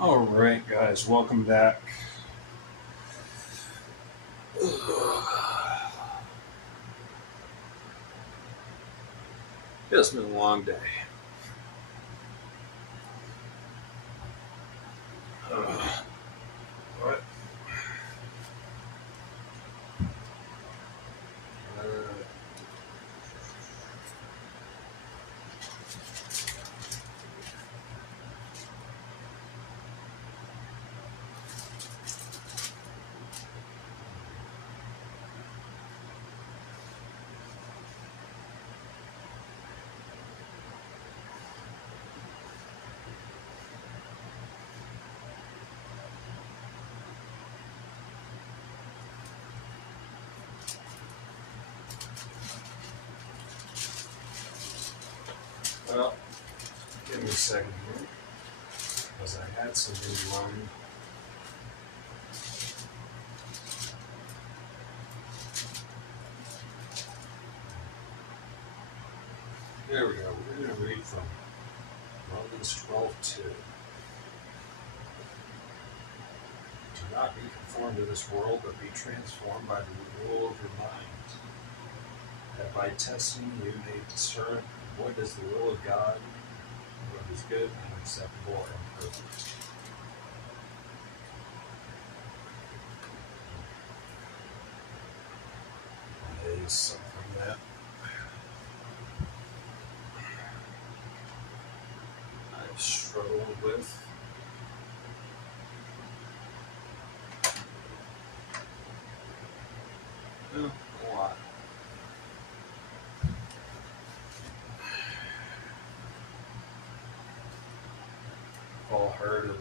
All right, guys, welcome back. It's been a long day. What? Well, give me a second here, because I had something in mind. There we go. We're going to read from Romans 12:2. Do not be conformed to this world, but be transformed by the renewal of your mind, that by testing you may discern what is the will of God, what is good and acceptable and perfect. That is something that I've struggled with. Well, a lot. All heard of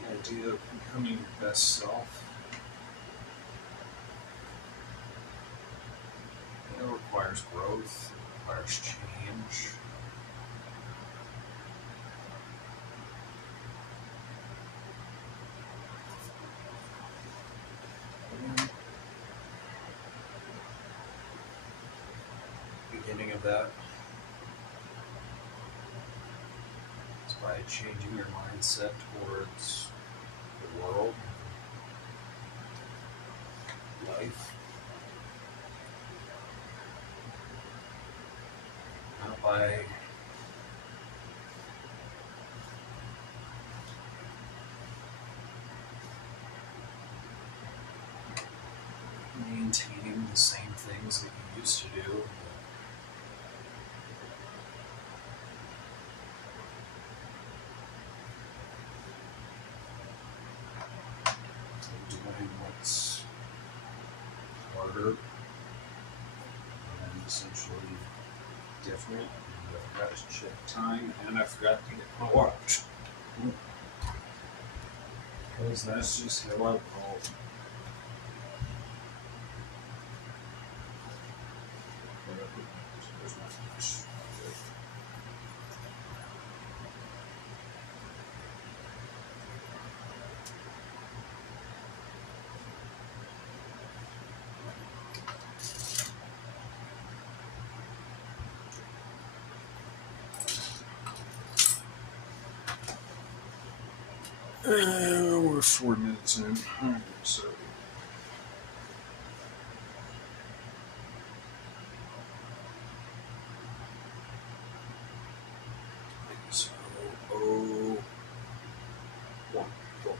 the idea of becoming your best self. It requires growth, it requires change. And the beginning of that is by changing your mindset towards the world, life, not by maintaining the same things that you used to do. Doing what's harder and essentially different. And I forgot to check time, and I forgot to get my watch. Because that's just how I roll. There's my watch. We're 4 minutes in. Alright, so. So, oh, one, cool.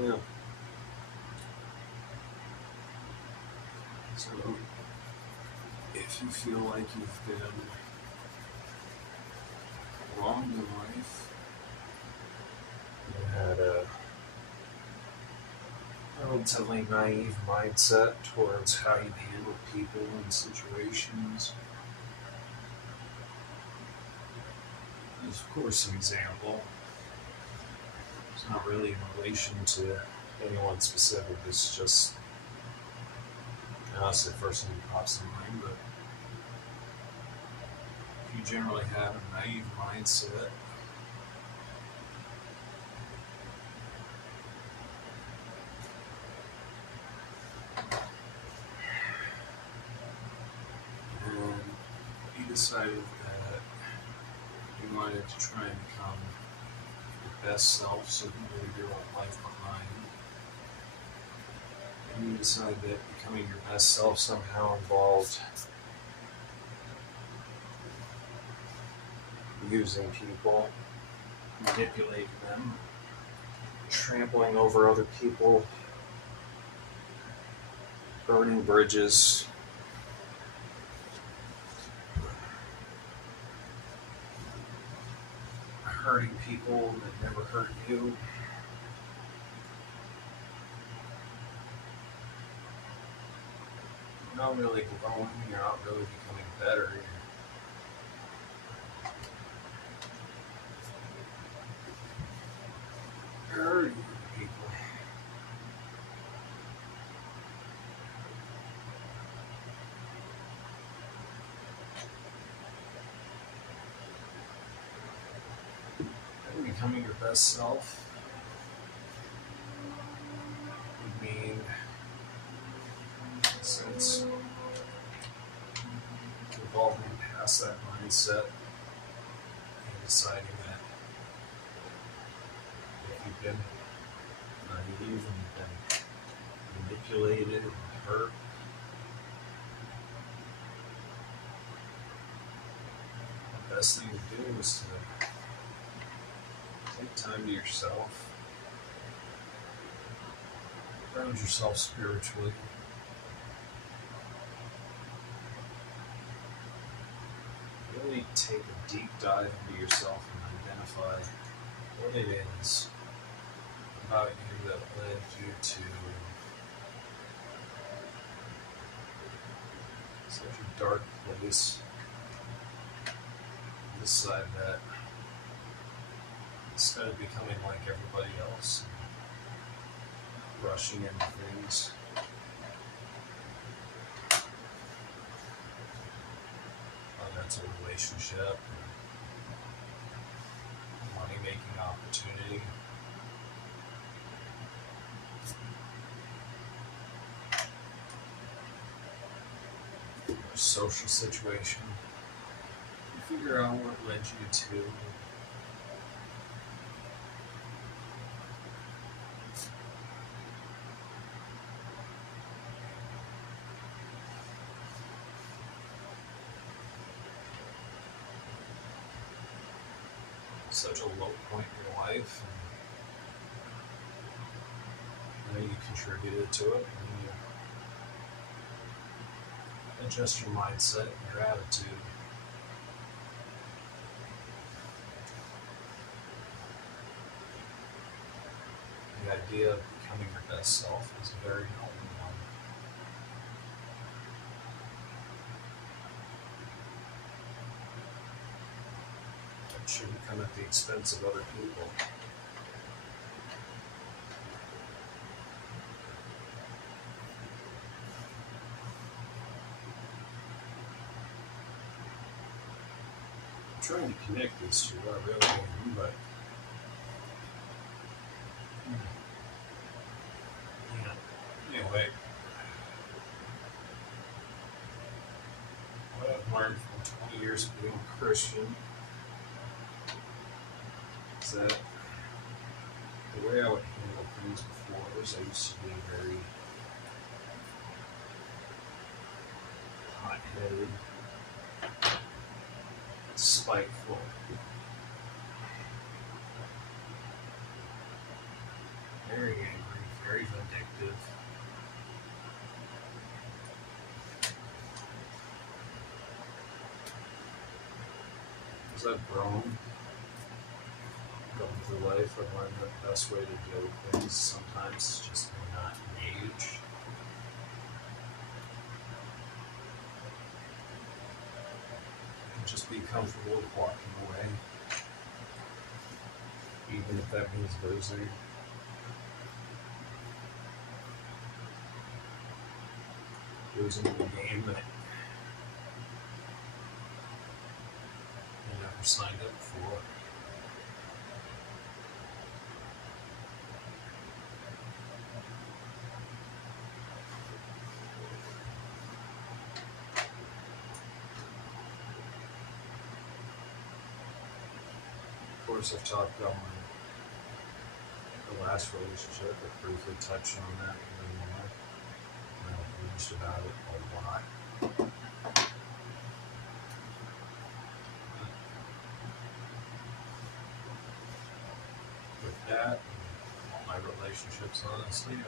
Yeah. So, if you feel like you've been wrong in life, you had a relatively naive mindset towards how you handle people and situations. There's, of course, an example. It's not really in relation to anyone specific, it's just, that's the first thing that pops in mind, but if you generally have a naive mindset, decided that you wanted to try and become your best self so you leave your old life behind. And you decided that becoming your best self somehow involved using people, manipulating them, trampling over other people, burning bridges, hurting people that never hurt you. You're not really growing, you're not really becoming better. You're hurting people. And becoming your best self would mean, since evolving past that mindset and deciding that if you've been naive and you've been manipulated and hurt, the best thing to do is to take time to yourself, ground yourself spiritually, really take a deep dive into yourself and identify what it is about you that led you to such a dark place. Decide that instead of becoming like everybody else, rushing into things, whether it's a relationship, money-making opportunity, or a social situation, you figure out what led you to such a low point in your life, and you contributed to it, and you adjust your mindset and your attitude. The idea of becoming your best self is a very noble one. It shouldn't come at the expense of other people. I'm trying to connect these two, I really am, but anyway, what I've learned from 20 years of being a Christian is that the way I would handle things before is I used to be very hot-headed, spiteful, very angry, very vindictive. As I've grown, going through life, I've learned that the best way to deal with things sometimes is just to not engage. And just be comfortable with walking away, even if that means losing. Losing the game that you never signed up for. course, I've talked about the last relationship. I briefly touched on that here and there. I've preached about it a lot. With that, all my relationships, honestly,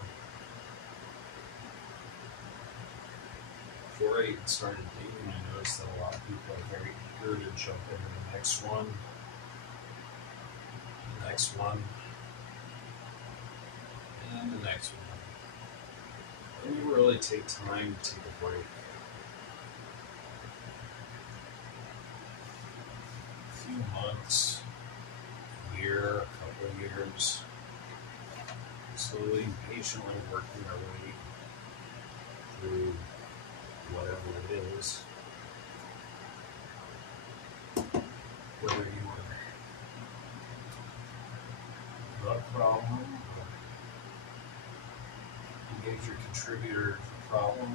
before I even started dating, I noticed that a lot of people are very eager to jump into the next one, and the next one. They never really take time to take a break. A few months, a year, a couple of years, slowly and patiently working our way through whatever it is. Whether you are the problem or a major contributor to the problem,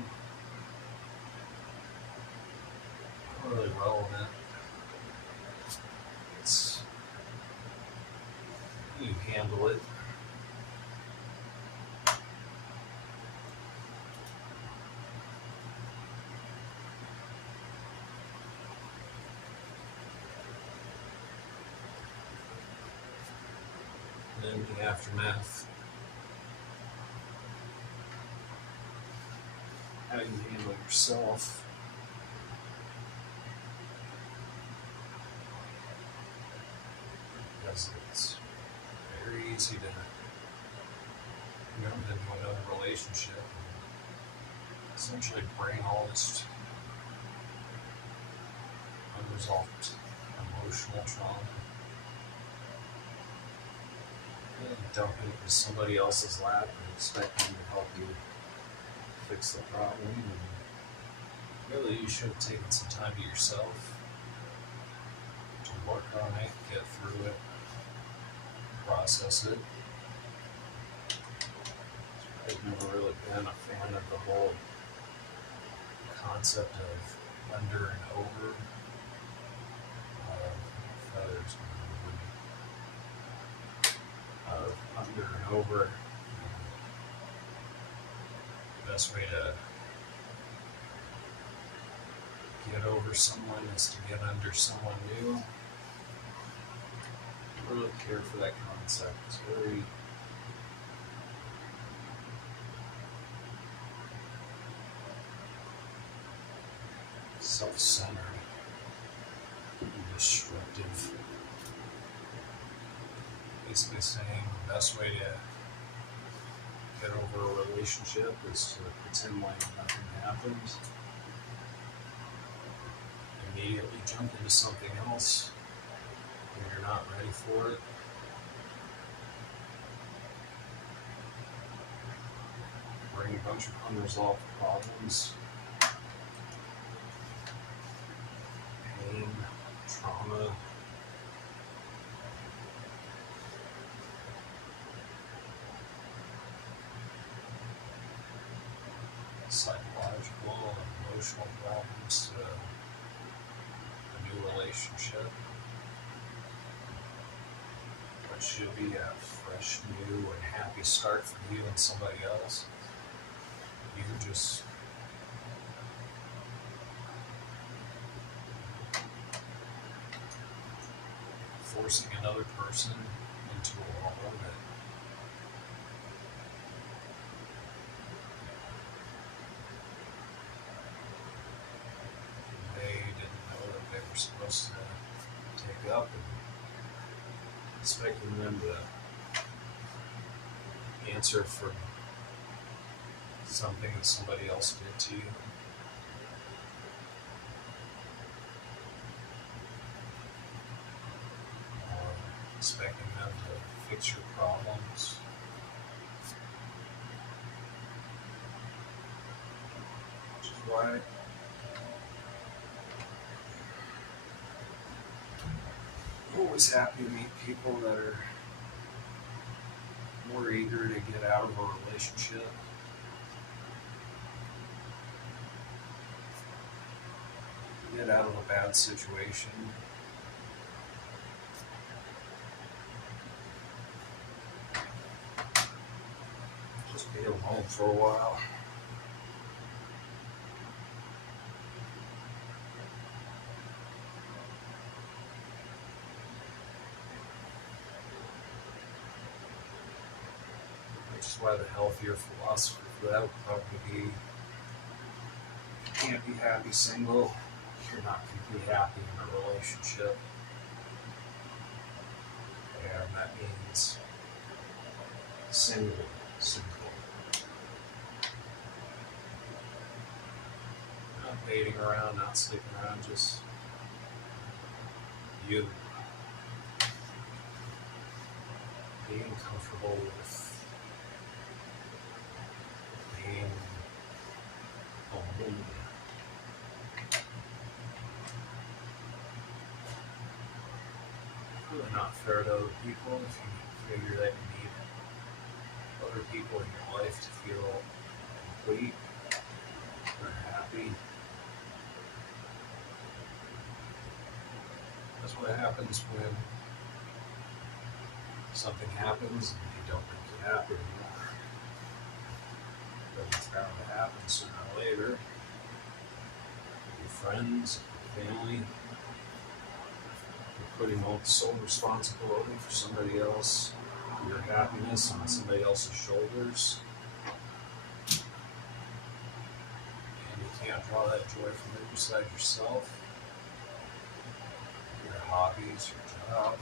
not really relevant. It's how you handle it. And then the aftermath. How you handle yourself. Because it's very easy to jump into another relationship and essentially bring all this unresolved emotional trauma and dump it into somebody else's lap and expect them to help you fix the problem. And really, you should have taken some time to yourself to work on it, get through it, process it. I've never really been a fan of the whole concept of under and over. Feathers under and over. The best way to get over someone is to get under someone new. I don't really care for that concept. It's very self-centered and destructive. Basically saying the best way to get over a relationship is to pretend like nothing happened. Immediately jump into something else when you're not ready for it. Bring a bunch of unresolved problems, pain, trauma, psychological and emotional problems to a new relationship. What should be a fresh, new, and happy start for you and somebody else. You're just forcing another person into a wall that they didn't know that they were supposed to take up, and expecting them to answer for something that somebody else did to you. Or expecting them to fix your problems. Which is why I'm always happy to meet people that are more eager to get out of a relationship. Get out of a bad situation. stay alone for a while. Which is why the healthier philosophy for that would probably be, you can't be happy single, you're not going to be happy in a relationship. And that means single. Not dating around, not sticking around, just you. Being comfortable with being alone. Really not fair to other people if you figure that you need other people in your life to feel complete or happy. That's what happens when something happens and you don't make you happy anymore. But it's bound to happen sooner or later. Your friends, your family, you're putting all the sole responsibility for somebody else, for your happiness on somebody else's shoulders. And you can't draw that joy from it beside yourself, your hobbies, your job.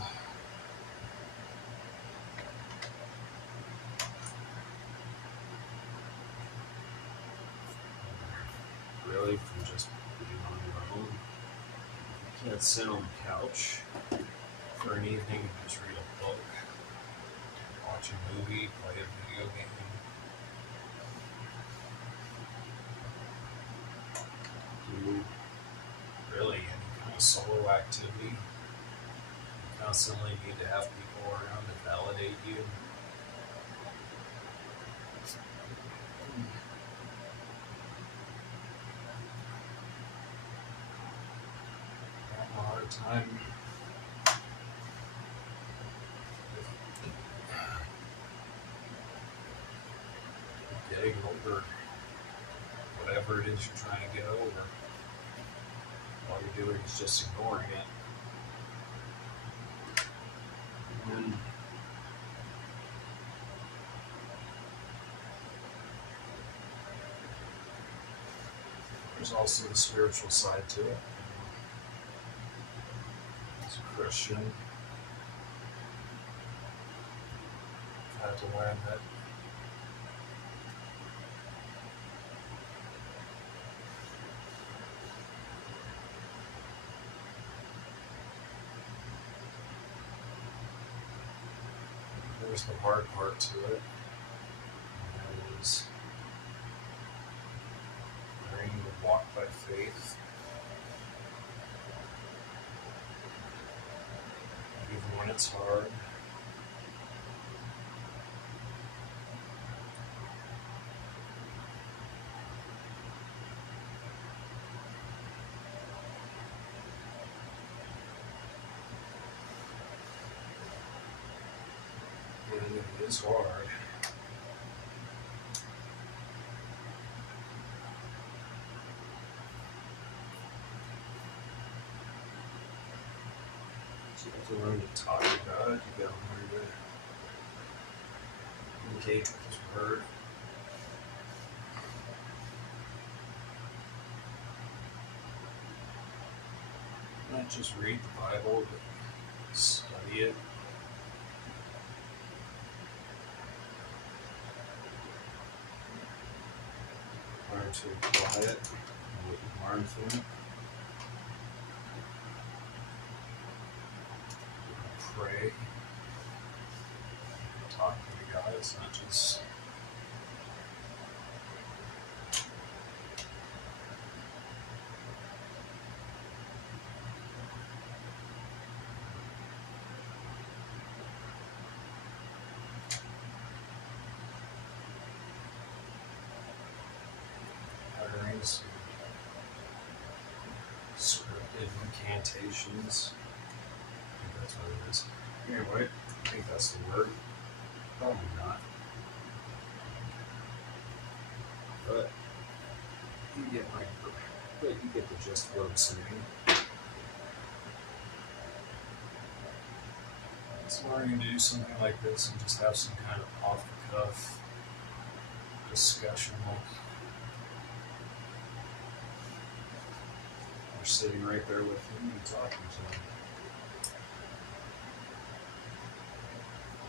Really, from just being on your own. You can't sit on the couch for an evening and just read a book, watch a movie, play a video game. Do really any kind of solo activity. You constantly need to have people around to validate you. A hard time getting over whatever it is you're trying to get over. All you're doing is just ignoring it. And there's also the spiritual side to it. As a Christian, I've had to learn that there's the hard part to it, and that is learning to walk by faith, even when it's hard. And it is hard. So you have to learn to talk to God, you gotta learn to engage with His Word. Not just read the Bible, but study it. Learn to apply it and what you learn from it. Pray. Talk to God. It's not just patterns, scripted incantations. I think that's what it is. Anyway, I think that's the word. Probably not. But you get the gist of what I'm saying. So we're going to do something like this and just have some kind of off the cuff discussion. You're sitting right there with him and talking to him.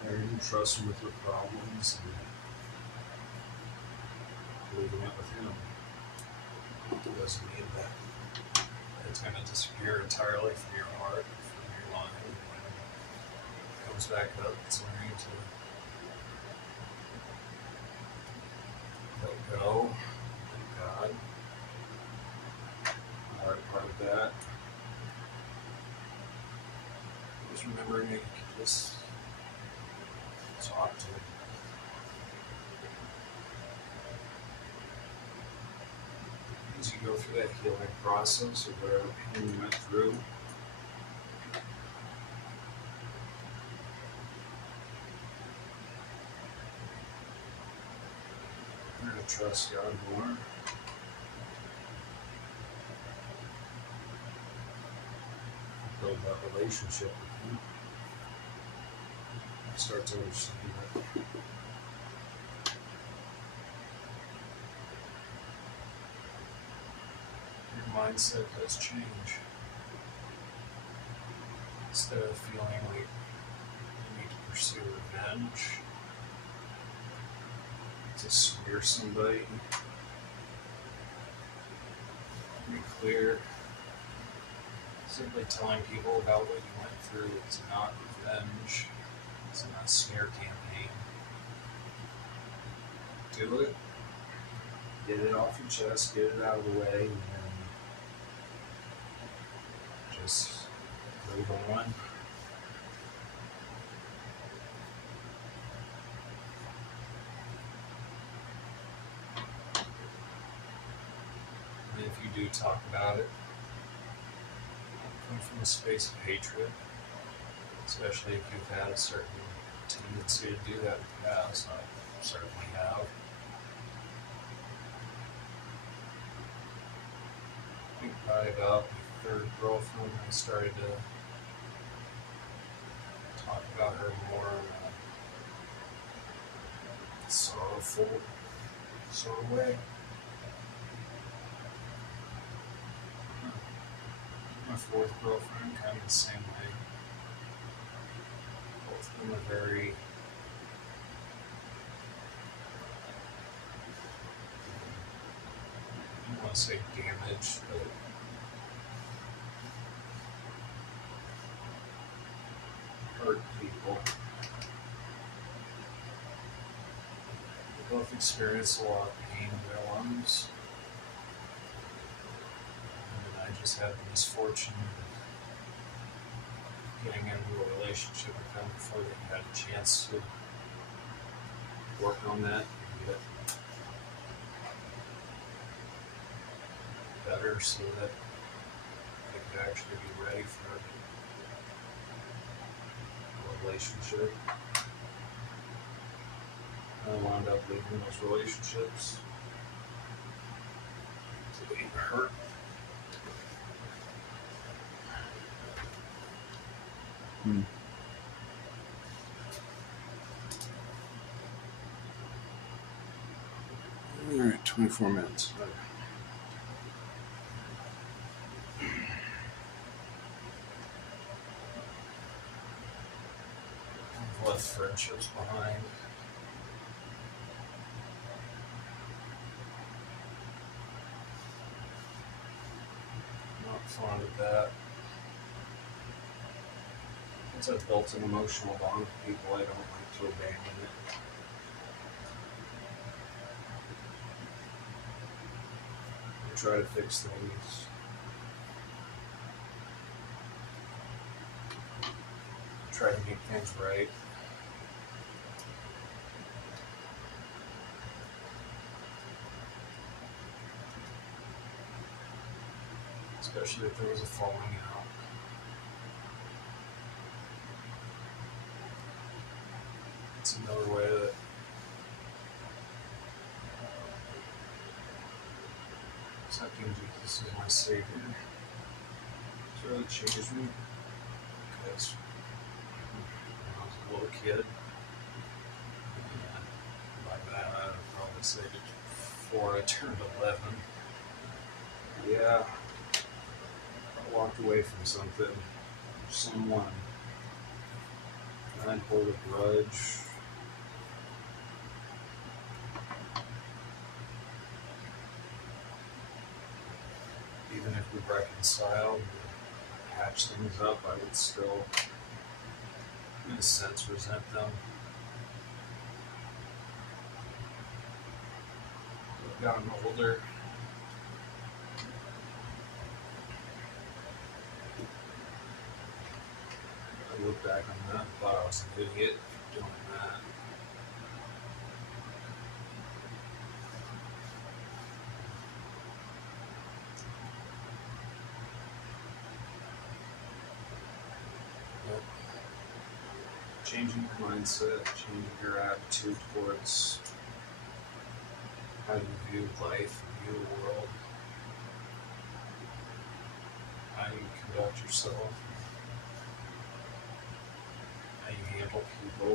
You're going to trust him with your problems and leaving it with him. It doesn't mean that it's going to disappear entirely from your heart, from your mind. When it comes back up, it's learning to let go, let God. The hard part of that is remembering that you can just talk to him. As you go through that healing process or whatever pain you went through, you're going to trust God more. Build that relationship with Him. Start to understand that your mindset does change. Instead of feeling like you need to pursue revenge, to smear somebody, be clear. Simply telling people about what you went through is not revenge. It's not a smear campaign. Do it. Get it off your chest, get it out of the way, and then just move on. And if you do talk about it, come from a space of hatred, especially if you've had a certain tendency to do that in the past. I certainly have. I think probably about my third girlfriend, I started to talk about her more in a sorrowful sort of way. My fourth girlfriend, kind of the same way. Both of them are very I don't want to say damaged, but hurt people. They both experience a lot of pain in their lives. And I just had the misfortune of getting into a relationship with them before they had a chance to work on that and get better so that they could actually be ready for a relationship. I wound up leaving those relationships to be hurt. All right, 24 minutes. I've left friendships behind. Not fond of that. Once I've built an emotional bond with people, I don't like to abandon it. I try to fix things. Try to make things right. Especially if there was a falling out. It's another way that Accepting Jesus as my Savior has really changed me, because when I was a little kid, and by that I'd probably say before I turned 11, yeah, I walked away from something, or someone, and I'd hold a grudge. Even if we reconciled, patch things up, I would still, in a sense, resent them. I've gotten older. I look back on that and thought I was an idiot for doing that. But changing your mindset, changing your attitude towards how you view life, view the world, how you conduct yourself, how you handle people.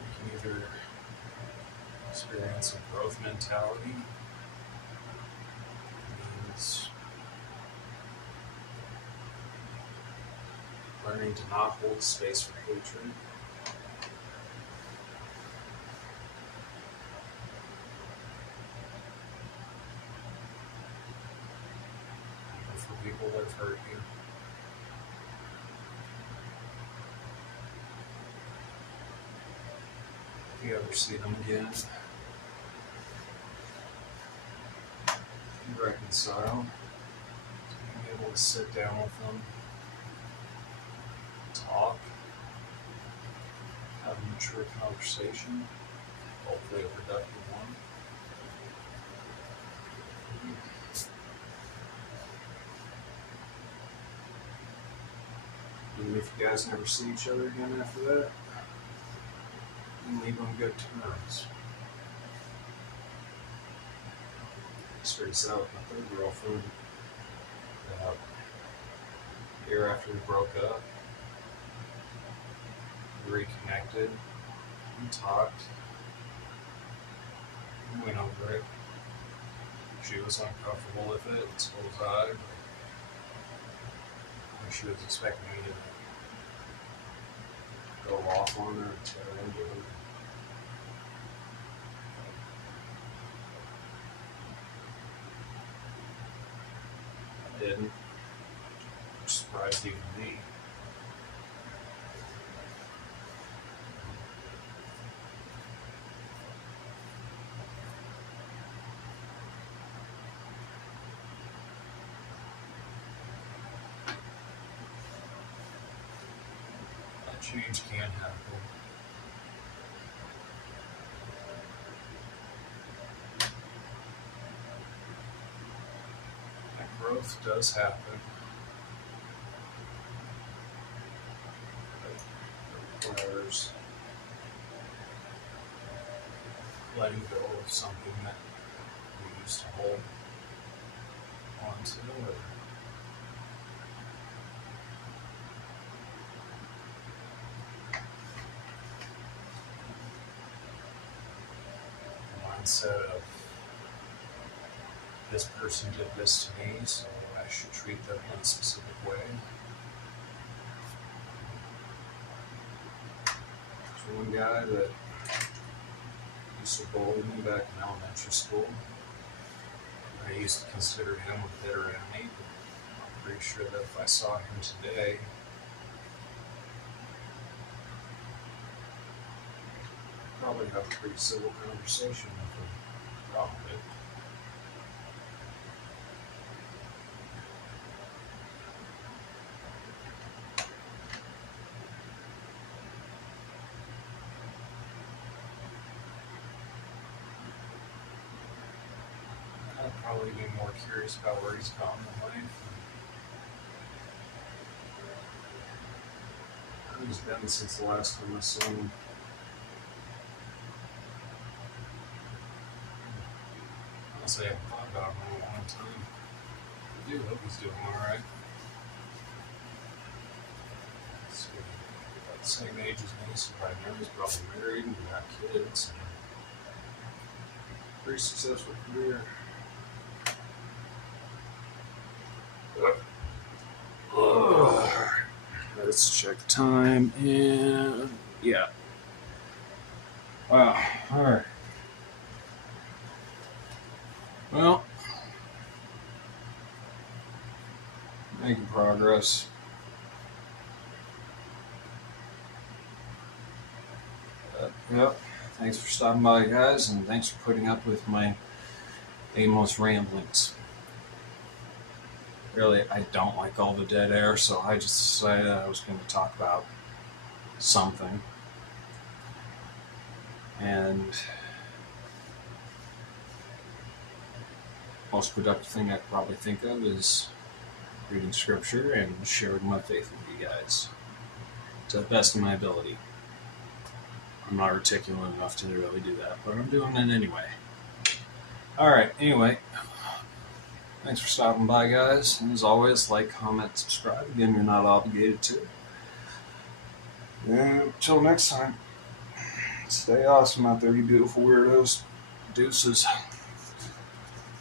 You can either experience a growth mentality, means learning to not hold space for hatred. Even for people that have hurt you. If you ever see them again, you reconcile, being able to sit down with them, talk, have a mature conversation, hopefully a productive one. Even if you guys never see each other again after that, you leave on good terms. Straight out with my third girlfriend, about a year after we broke up, we reconnected, we talked, we went over it. She was uncomfortable with it, and so was I. But she was expecting me to go off on her and tear into her. I didn't. Which surprised even me. Change can happen. And growth does happen. It requires letting go of something that we used to hold onto, or mindset of this person did this to me, so I should treat them in a specific way. There's one guy that used to bully me back in elementary school. I used to consider him a bitter enemy, but I'm pretty sure that if I saw him today, I'd probably have a pretty civil conversation with him. Probably. I'd probably be more curious about where he's gone in life. Where he's been since the last time I saw him. honestly haven't thought about him in a long time. I do hope he's doing alright. About the same age as me, so I know he's probably married and got kids. And pretty successful career. Let's check the time, and yeah. Wow, alright. Well, making progress. Yep. Thanks for stopping by, guys, and thanks for putting up with my aimless ramblings. Really, I don't like all the dead air, so I just decided I was going to talk about something. And most productive thing I could probably think of is reading scripture and sharing my faith with you guys to the best of my ability. I'm not articulate enough to really do that, but I'm doing it anyway. Alright, anyway, thanks for stopping by, guys. And as always, like, comment, subscribe. Again, you're not obligated to. And until next time, stay awesome out there, you beautiful weirdos. Deuces.